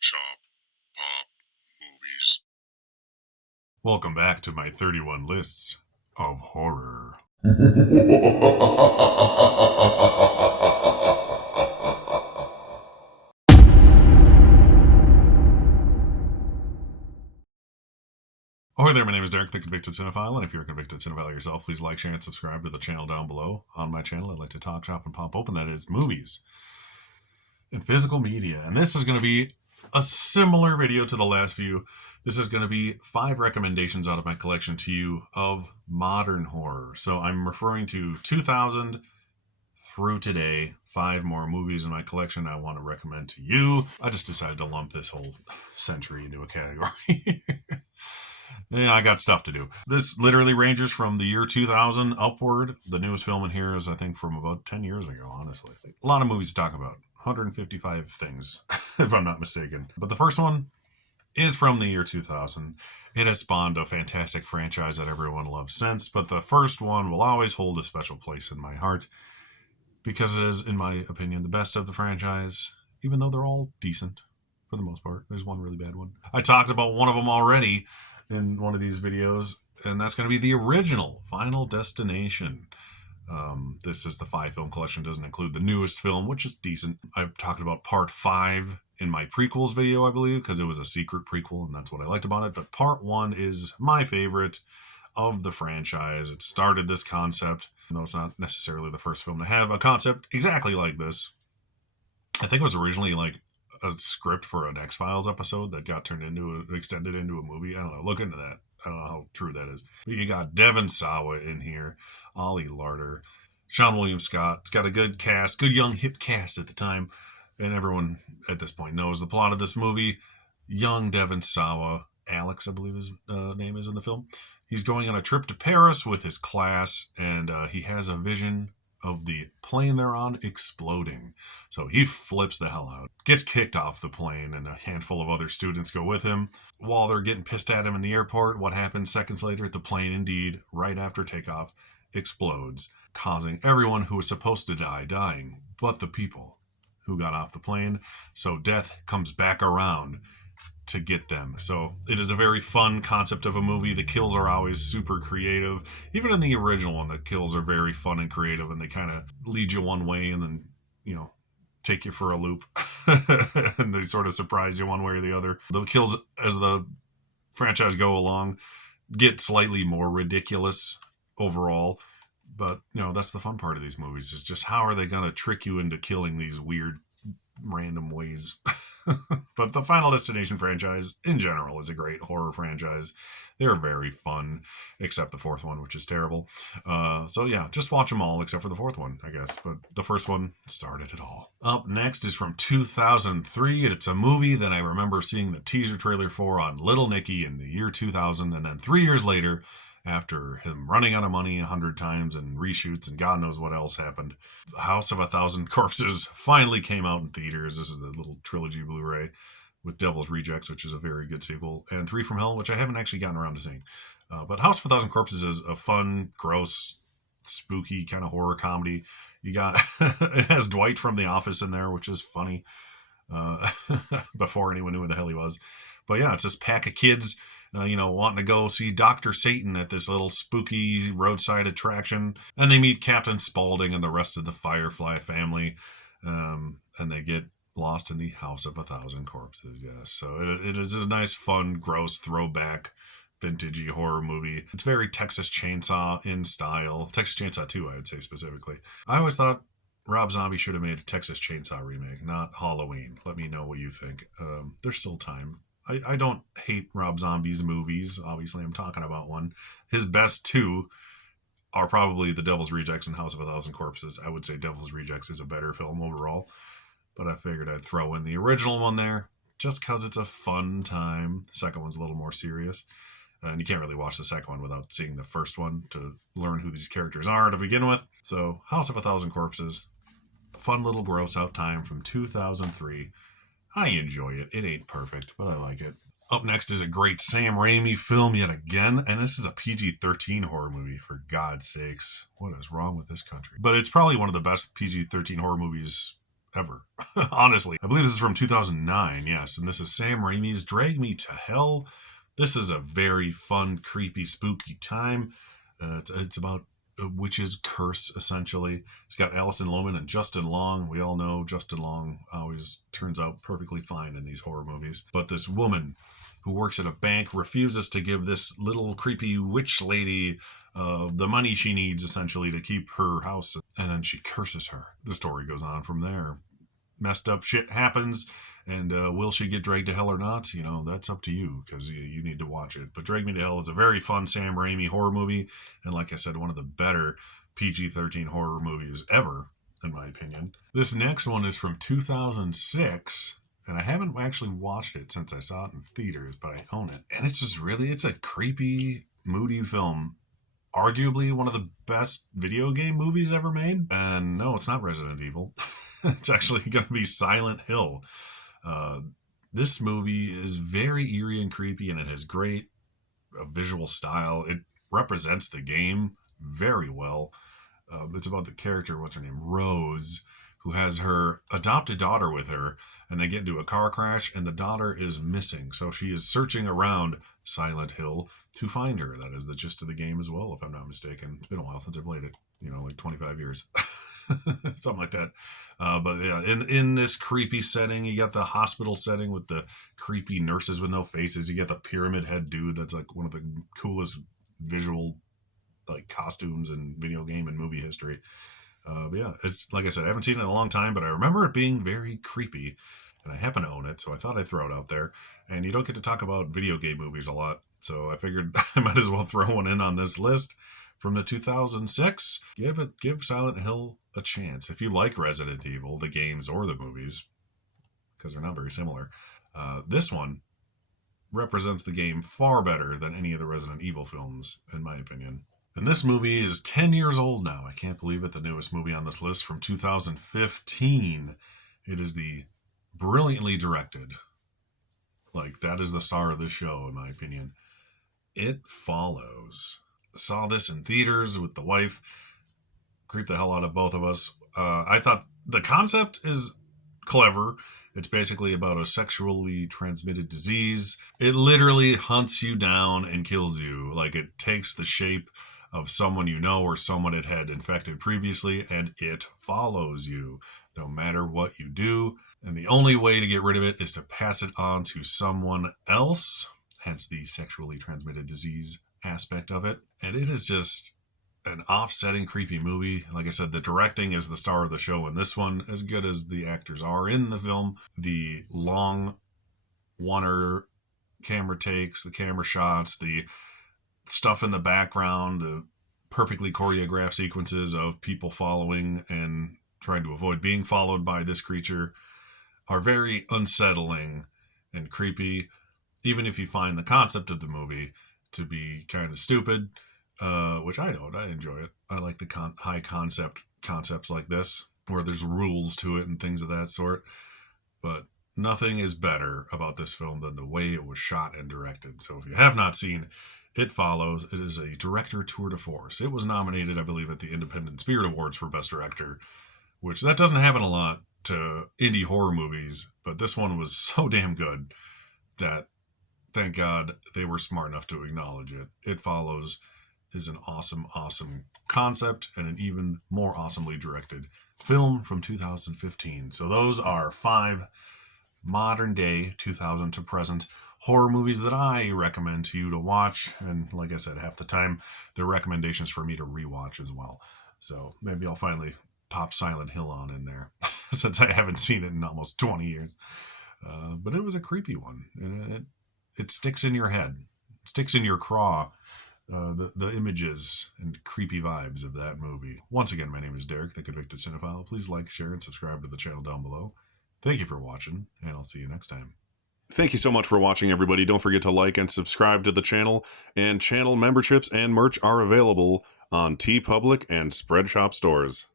Chop, pop, movies. Welcome back to my 31 lists of horror. Ahoy there, my name is Derek, the Convicted Cinephile, and if you're a convicted cinephile yourself, please like, share, and subscribe to the channel down below. On my channel, I like to talk, chop, and pop open, that is, movies and physical media. And this is going to be a similar video to the last few. This is going to be 5 recommendations out of my collection to you of modern horror. So I'm referring to 2000 through today, 5 more movies in my collection I want to recommend to you. I just decided to lump this whole century into a category. Yeah, I got stuff to do. This literally ranges from the year 2000 upward. The newest film in here is, I think, from about 10 years ago, honestly. A lot of movies to talk about. 155 things, if I'm not mistaken. But the first one is from the year 2000. It has spawned a fantastic franchise that everyone loves since, but the first one will always hold a special place in my heart because it is, in my opinion, the best of the franchise, even though they're all decent for the most part. There's one really bad one. I talked about one of them already in one of these videos, and that's going to be the original Final Destination. This is the 5 film collection, doesn't include the newest film, which is decent. I talked about part 5 in my prequels video, I believe, because it was a secret prequel, and that's what I liked about it. But part 1 is my favorite of the franchise. It started this concept, though it's not necessarily the first film to have a concept exactly like this. I think it was originally like a script for an X-Files episode that got turned into extended into a movie. I don't know. Look into that. I don't know how true that is. But you got Devon Sawa in here, Ollie Larder, Sean William Scott. It's got a good cast, good young hip cast at the time, and everyone at this point knows the plot of this movie. Young Devon Sawa, Alex, I believe his name is in the film. He's going on a trip to Paris with his class, and he has a vision of the plane they're on exploding. So he flips the hell out, gets kicked off the plane, and a handful of other students go with him. While they're getting pissed at him in the airport, what happens seconds later? The plane, indeed, right after takeoff, explodes, causing everyone who was supposed to die dying, but the people who got off the plane. So death comes back around to get them. So it is a very fun concept of a movie. The kills are always super creative. Even in the original one, the kills are very fun and creative, and they kind of lead you one way and then, take you for a loop. And they sort of surprise you one way or the other. The kills, as the franchise go along, get slightly more ridiculous overall. But, that's the fun part of these movies, is just how are they going to trick you into killing these weird, random ways. But the Final Destination franchise in general is a great horror franchise. They're very fun, except the 4th one, which is terrible. So yeah, just watch them all except for the 4th one, I guess. But the first one started it all. Up next is from 2003, and it's a movie that I remember seeing the teaser trailer for on Little Nicky in the year 2000, and then 3 years later, after him running out of money 100 times and reshoots and God knows what else happened, House of a Thousand Corpses finally came out in theaters. This is the little trilogy Blu-ray with Devil's Rejects, which is a very good sequel, and Three from Hell, which I haven't actually gotten around to seeing. But House of a Thousand Corpses is a fun, gross, spooky kind of horror comedy. You got it has Dwight from The Office in there, which is funny. Before anyone knew who the hell he was. But yeah, it's this pack of kids wanting to go see Dr. Satan at this little spooky roadside attraction. And they meet Captain Spaulding and the rest of the Firefly family. And they get lost in the House of a Thousand Corpses. Yes. So it is a nice, fun, gross throwback, vintagey horror movie. It's very Texas Chainsaw in style. Texas Chainsaw 2, I would say specifically. I always thought Rob Zombie should have made a Texas Chainsaw remake, not Halloween. Let me know what you think. There's still time. I don't hate Rob Zombie's movies. Obviously, I'm talking about one. His best 2 are probably The Devil's Rejects and House of a Thousand Corpses. I would say Devil's Rejects is a better film overall, but I figured I'd throw in the original one there just because it's a fun time. The second one's a little more serious. And you can't really watch the second one without seeing the first one to learn who these characters are to begin with. So, House of a Thousand Corpses, fun little gross out time from 2003. I enjoy it. It ain't perfect, but I like it. Up next is a great Sam Raimi film yet again, and this is a PG-13 horror movie, for God's sakes. What is wrong with this country? But it's probably one of the best PG-13 horror movies ever. Honestly, I believe this is from 2009. Yes, and this is Sam Raimi's Drag Me to Hell. This is a very fun, creepy, spooky time. It's about a witch's curse, essentially. It's got Alison Lohman and Justin Long. We all know Justin Long always turns out perfectly fine in these horror movies. But this woman who works at a bank refuses to give this little creepy witch lady the money she needs, essentially, to keep her house. And then she curses her. The story goes on from there. Messed up shit happens, and will she get dragged to hell or not? You know, that's up to you, because you need to watch it. But Drag Me to Hell is a very fun Sam Raimi horror movie, and like I said, one of the better PG-13 horror movies ever, in my opinion. This next one is from 2006, and I haven't actually watched it since I saw it in theaters, but I own it. And it's a creepy, moody film. Arguably one of the best video game movies ever made. And no, it's not Resident Evil. It's actually going to be Silent Hill. This movie is very eerie and creepy, and it has great visual style. It represents the game very well. It's about the character, what's her name, Rose, who has her adopted daughter with her, and they get into a car crash, and the daughter is missing. So she is searching around Silent Hill to find her. That is the gist of the game as well, if I'm not mistaken. It's been a while since I played it, like 25 years. Something like that. But yeah, in this creepy setting, you got the hospital setting with the creepy nurses with no faces. You got the pyramid head dude that's like one of the coolest visual costumes in video game and movie history. But yeah, it's like I said, I haven't seen it in a long time, but I remember it being very creepy, and I happen to own it, so I thought I'd throw it out there. And you don't get to talk about video game movies a lot, so I figured I might as well throw one in on this list. From the 2006, give Silent Hill a chance. If you like Resident Evil, the games or the movies, because they're not very similar, this one represents the game far better than any of the Resident Evil films, in my opinion. And this movie is 10 years old now. I can't believe it. The newest movie on this list from 2015. It is the brilliantly directed, that is the star of this show, in my opinion, It Follows. Saw this in theaters with the wife. Creeped the hell out of both of us. I thought the concept is clever. It's basically about a sexually transmitted disease. It literally hunts you down and kills you. It takes the shape of someone you know or someone it had infected previously, and it follows you no matter what you do. And the only way to get rid of it is to pass it on to someone else, hence the sexually transmitted disease aspect of it. And it is just an offsetting, creepy movie. Like I said, the directing is the star of the show in this one, as good as the actors are in the film. The long oneer camera takes, the camera shots, the stuff in the background, the perfectly choreographed sequences of people following and trying to avoid being followed by this creature are very unsettling and creepy, even if you find the concept of the movie to be kind of stupid, which I don't. I enjoy it. I like the high concepts like this, where there's rules to it and things of that sort. But nothing is better about this film than the way it was shot and directed. So if you have not seen It Follows, it is a director tour de force. It was nominated, I believe, at the Independent Spirit Awards for Best Director, which that doesn't happen a lot to indie horror movies, but this one was so damn good that thank God they were smart enough to acknowledge it. It Follows is an awesome, awesome concept and an even more awesomely directed film from 2015. So those are 5 modern day, 2000 to present, horror movies that I recommend to you to watch. And like I said, half the time, they're recommendations for me to rewatch as well. So maybe I'll finally pop Silent Hill on in there since I haven't seen it in almost 20 years. But it was a creepy one. And it sticks in your head, sticks in your craw, the images and creepy vibes of that movie. Once again, my name is Derek, the Convicted Cinephile. Please like, share, and subscribe to the channel down below. Thank you for watching, and I'll see you next time. Thank you so much for watching, everybody. Don't forget to like and subscribe to the channel, and channel memberships and merch are available on TeePublic and Spreadshop stores.